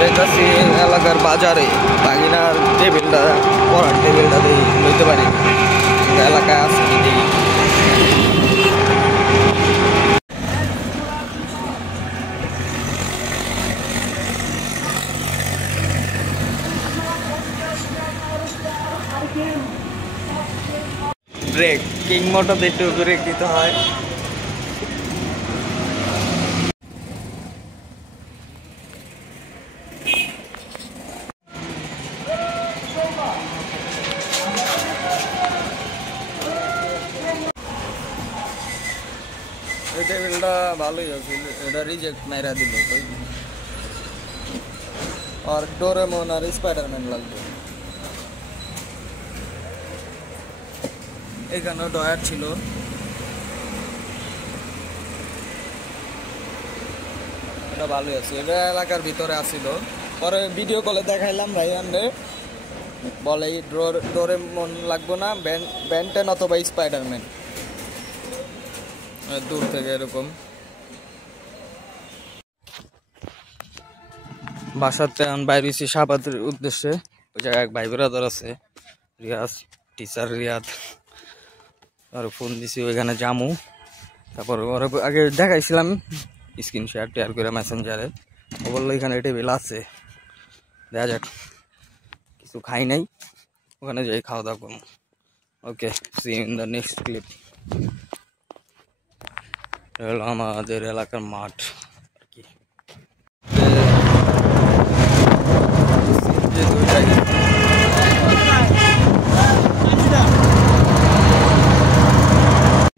দেখতেছি এলাকার বাজারে বাগিনার টেবিলটা পড়ার টেবিলটা দিয়ে লইতে পারি এলাকায় আছে দেখি। ব্রেক কিং মোটরতে একটু ব্রেক দিতে হয়। এই টেবিলটা ভালোই আছে, এটা রিজেক্ট মেরা দিল। আর ডোরেমন আর স্পাইডারম্যান লাগবে। এখানে ডয়ার ছিল, এটা ভালোই আছে। এটা এলাকার ভিতরে আসছিল, পরে ভিডিও কলে দেখাইলাম ভাইয়ানরে, বলে এই ডোরেমন লাগবো না, ব্যান্টেন অথবা স্পাইডারম্যান। দূর থেকে এরকম বাসাতে বাইরেছি শাহবাদের উদ্দেশ্যে। ওই জায়গায় এক ভাই ব্রাদার আছে, রিয়াজ টিচার রিয়াদ, আর ফোন দিছি ওইখানে জামু। তারপর ওর আগে দেখাইছিলাম স্ক্রিন শেয়ার করে মেসেঞ্জারে। ও বললো এখানে টেবিল আছে, দেখা যাক। কিছু খাই নাই, ওখানে যাই খাওয়া দাওয়া করবো। Okay, see in the next clip. হলো আমাদের এলাকার মাঠ আর কি।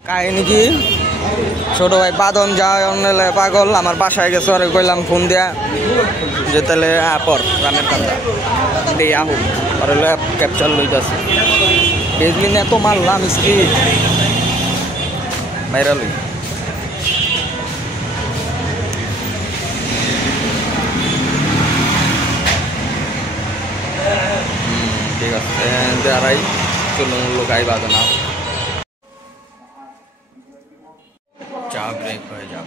কাহিনী কি, ছোট ভাই বাদন যায় অন্যলে পাগল আমার বাসায় গেছে, আর কইলাম ফোন দিয়া যে তাহলে পর রামের কান্দা দিয়ে আহ আর ক্যাপচার লইতেছে। বেজলিন এত মারলাম স্কিপ বাইরা লই। ঠিক আছে, যারাই চলুন লোকাই বাদো না, চা ব্রেক হয়ে যাও।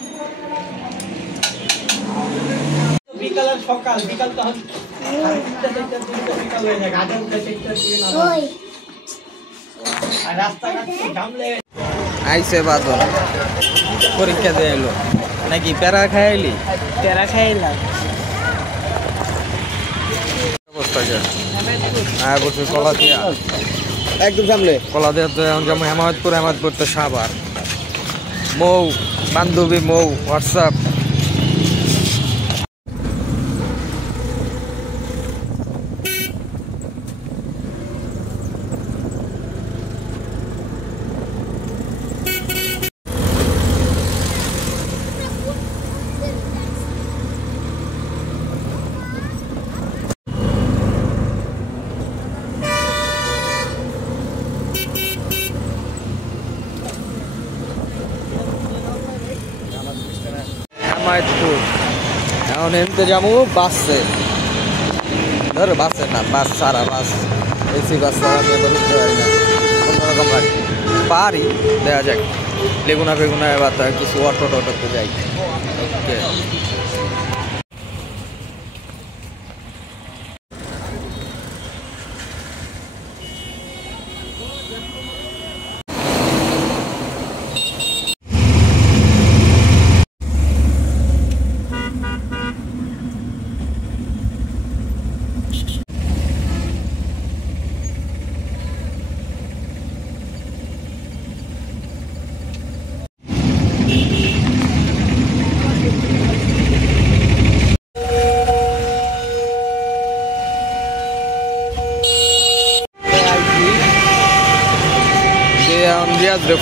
বিকালের সকাল, বিকাল তো বিকাল হয়ে যায়, আর রাস্তাঘাট জামলে আইসে বাদন পরীক্ষা দিয়ে এলো নাকি? প্যারা খাইলি? তেরা খাইলাম অবস্থা হ্যাঁ বলছি কলা দিয়া একদম সামনে কলা দেওয়া তো এখন যেমন হেমায়তপুর তো সাবার মৌ বান্ধবী মৌ হোয়াটসঅ্যাপ। হেমায়তপুর এখন এনতে যাবো বাসে, ধরো বাসে না, বাস সারা বাস এসি বাস ছাড়া আমি এবার উঠতে পারি না, অন্যরকম লাগে। পারি দেখা যাক, লেগুনা ফেগুনা এবার কিছু অটো টটোতে যাই। ওকে,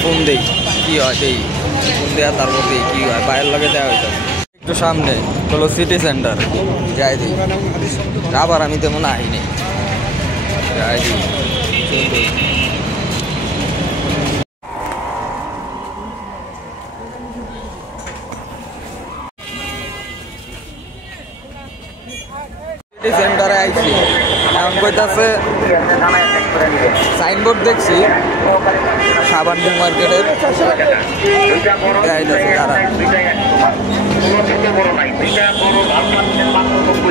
ফোন দেই কি হয়, দেই ফোন দেওয়া তারপর দিই কি হয়, বাইরের লগে দেওয়া হইতো। একটু সামনে হলো সিটি সেন্টার, যাই দিই। আবার আমি তেমন আইনি, যাই দিই। সিটি সেন্টারে আইছি, এখন কইতাছে সাইনবোর্ড দেখছি সাবান মার্কেটের, যাইতাছে তারা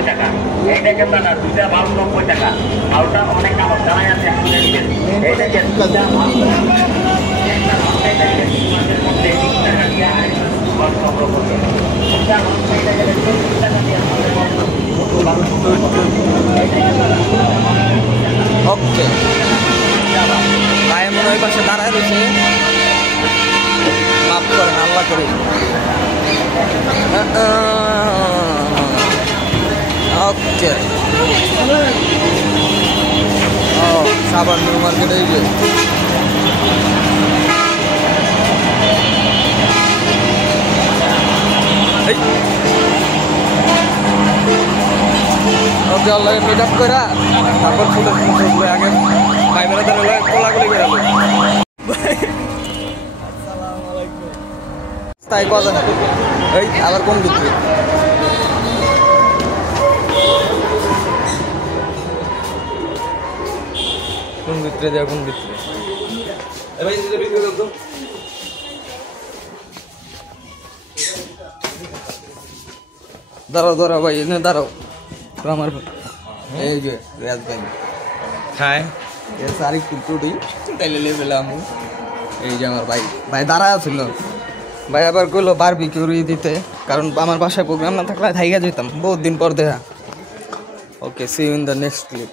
টাকা। এই দেখেন দাদা, দুইটা 52 টাকা। আলুটা অনেক কালো, জানাই আছে শুনে নিবেন। এই দেখেন দুইটা 52 মাসের মধ্যে 3 টাকা দিয়ে আরেকটা মাছ সংগ্রহ করবে। এটা মাছ এটা গেলে 30 টাকা দিয়ে আমাদের মাছ ওকে ভাই মনে হয় পাশে দাঁড়ায় রয়েছে, মাফ করেন আল্লাহ করে। ওকে ও সাবান নিউ মার্কেটে এই যে ওকে আল্লাহ মিট আপ করে তারপর ফুটে ফুটে আগে ভাই বেড়া ধরে কোলাগুলি বেড়াবো তাই কথা না এই আবার কোন দিকে কোন ভিতরে দেওয়া কোন ভিতরে দাঁড়াও দাঁড়াও ভাই এনে দাঁড়াও আমার এই যে রেয়াজ ভাই খায় সারি কুটুটি তাইলে লেবেলাম এই যে আমার ভাই ভাই দাঁড়া ছিল ভাই আবার কইলো বারবিকিউ দিতে, কারণ আমার বাসায় প্রোগ্রাম না থাকলে থাইগা যেতাম বহুত দিন পর দেখা। Okay see you in the next clip.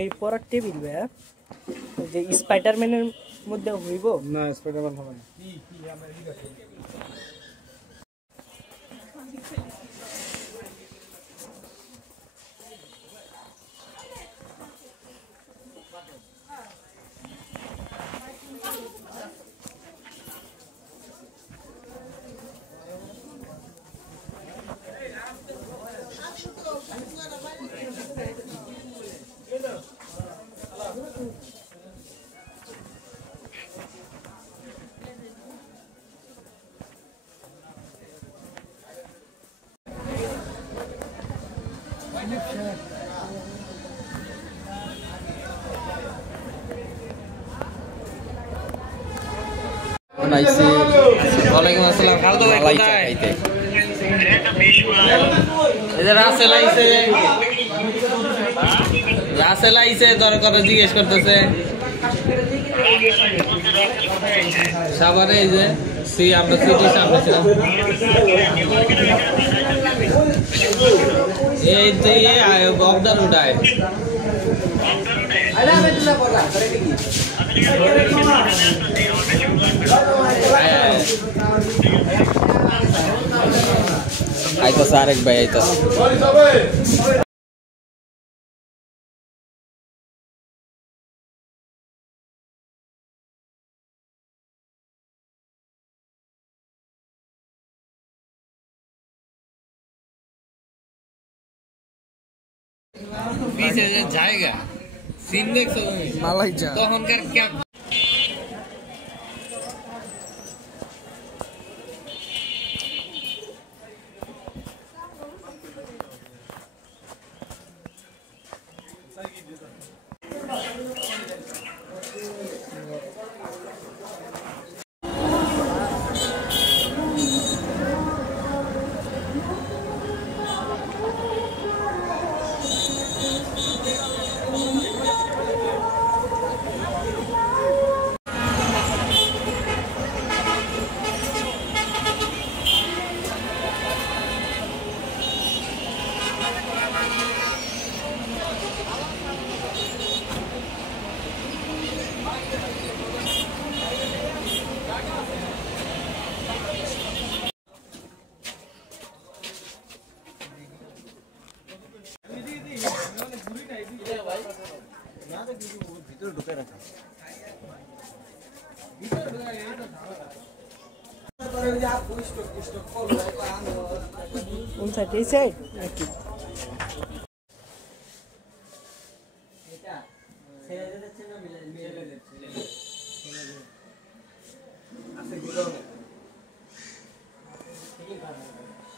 এই পরার টেবিল ভাই যে স্পাইডারম্যানের মধ্যে হইব না, স্পাইডারম্যান হবে না। ওয়ালাইকুম আসসালাম। খালতো ভাই কোথায়? এদের রাসেল আইছে, রাসেল আইছে, তোর কথা জিজ্ঞেস করতেছে। সাবারে এই যে আমরা সিটি সামনে ছিলাম, এই তো বগদার উঠায় আইতাছে আরেক ভাই আইতাছে। জায়গা সিন দেখছো মালাইজা তখনকার ঢুকে রাখা কোন সাইড এই সাইড নাকি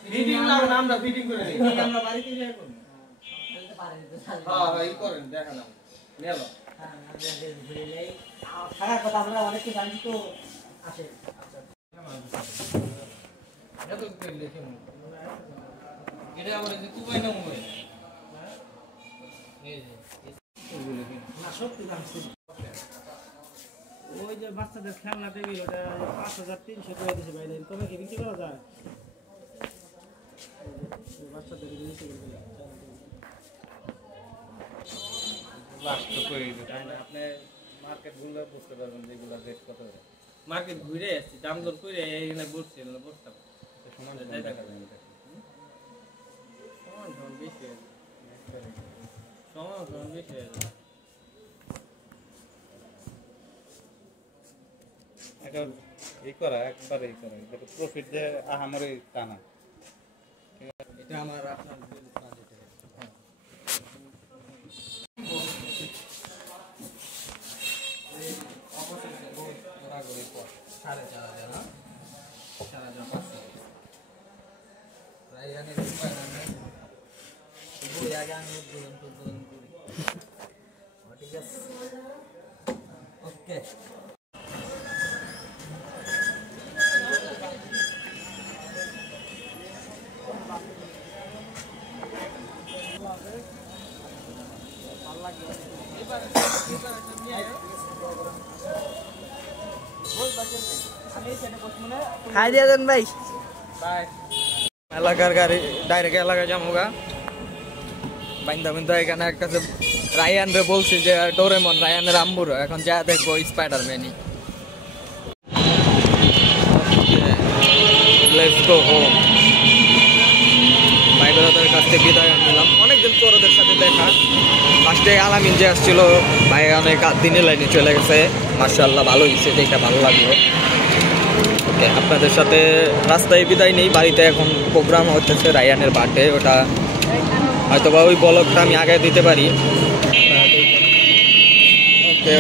ফিটিং না আমরা ফিটিং করে নেই আমরা বাড়িতে যাই করব হ্যাঁ এই করেন দেখা নাও নেলো খারাপ কথা আমরা অনেক কিছু জানি তো আসে এত করে লিখে এটা আমরা যে তুই পাই না মোবাইল এই যে না সত্যি জানছি ওই যে বাচ্চাদের খেলনা দেবি ওটা 5300 করে দিয়েছে ভাই তবে কি বিক্রি করা যায় বাচ্চাদের জিনিস লাস্ট করে আপনি মার্কেট ঘুরে বুঝতে পারবেন যেগুলো রেট কত মার্কেট ঘুরে আসছি দাম দর করে এখানে বসছি না বসতাম সমান যাই দেখা যায় সমান বেশি সমান বেশি এই করা একবার এই করা প্রফিট যে আহামরি তা না এটা আমার আপনার ওকে খাই দিয়ে দেন ভাই বাই এলাকার গাড়ি ডাইরেক্ট এলাকায় যামুগা বাইন্দা বিন্দা এখানে একটা রায়ান রে বলছি যে ডোরেমন রায়ানের আম্বুর এখন যা দেখবো স্পাইডারম্যানই লেটস গো হোম ভাই ব্রাদারের কাছ থেকে বিদায় নিলাম অনেকদিন পর ওদের সাথে দেখা ফার্স্টে আলামিন যে আসছিল ভাই অনেক দিনের লাইনে চলে গেছে মাশাআল্লাহ ভালো হয়েছে যেটা ভালো লাগলো ওকে আপনাদের সাথে রাস্তায় বিদায় নেই বাড়িতে এখন প্রোগ্রাম হচ্ছে রায়ানের বার্থডে ওটা হয়তো বা ওই ব্লগটা আমি আগে দিতে পারি ওকে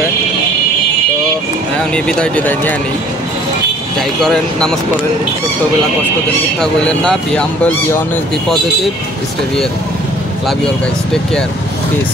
তো এখন বিদায় নিয়ে আনি যাই করেন নামাজ পড়েন ছোট্টবেলা কষ্ট দেন মিথ্যা বললেন না be humble be honest be positive stay real love you all guys take care piece